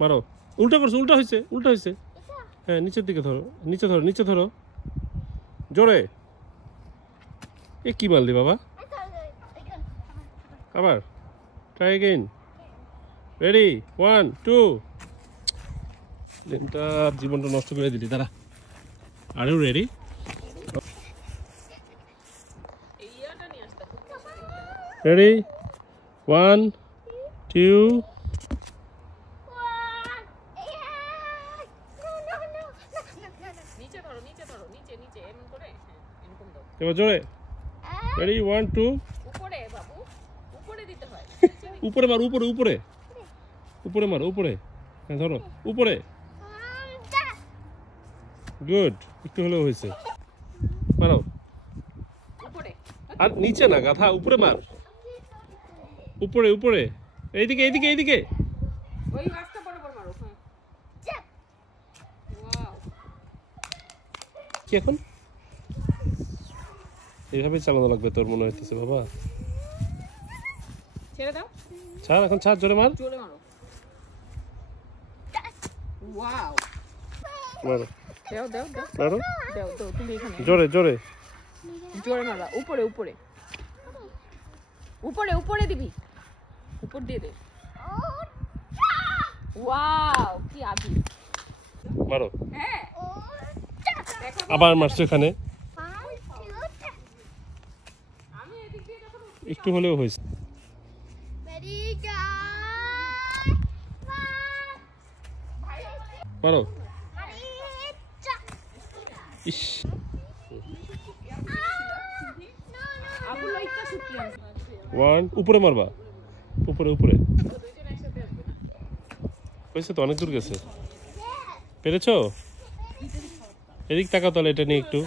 মারো। উল্টা করছো, উল্টা হয়েছে, উল্টা হয়েছে। হ্যাঁ, নিচের দিকে ধরো, নিচে ধরো, নিচে ধরো জোরে। এ কি মারলি বাবা? আবার ট্রাই এগেইন। রেডি, 1 2। গেমটা জীবনটা নষ্ট করে দিলি। দাঁড়া। Are you ready? রেডি, 1 2। এবার জোরে। রেডি, 1 2। উপরে মার, উপরে উপরে উপরে মার, উপরে। হ্যাঁ ধরো, উপরে। গুড, একটু হলেও হয়েছে। মারো। আর নিচে না গাধা, উপরে মার। উপরে উপরে, এইদিকে এইদিকে এইদিকে। কি এখন এইভাবে চালানো লাগবে তোর মনে হইতেছে বাবা? ছেড়ে দাও, ছাড় এখন, ছাড়, জোরে মার। জোরে মারো। ওয়াও, মারো দাও দাও দাও মারো, দাও দাও, তুমি এখানে জোরে জোরে। জোরে মারবা। উপরে উপরে উপরে উপরে দিবি, উপর দিয়ে দে। ওয়াও, কি আবি। মারো। হ্যাঁ, আবার মারছো এখানে। একটু হলেও হয়েছে। মারো। ইস, ওয়ান, উপরে মারবা, উপরে উপরে। হয়েছে তো, অনেক দূর গেছে। পেরেছো? এদিক তাকাও তাহলে, এটা নিয়ে একটু।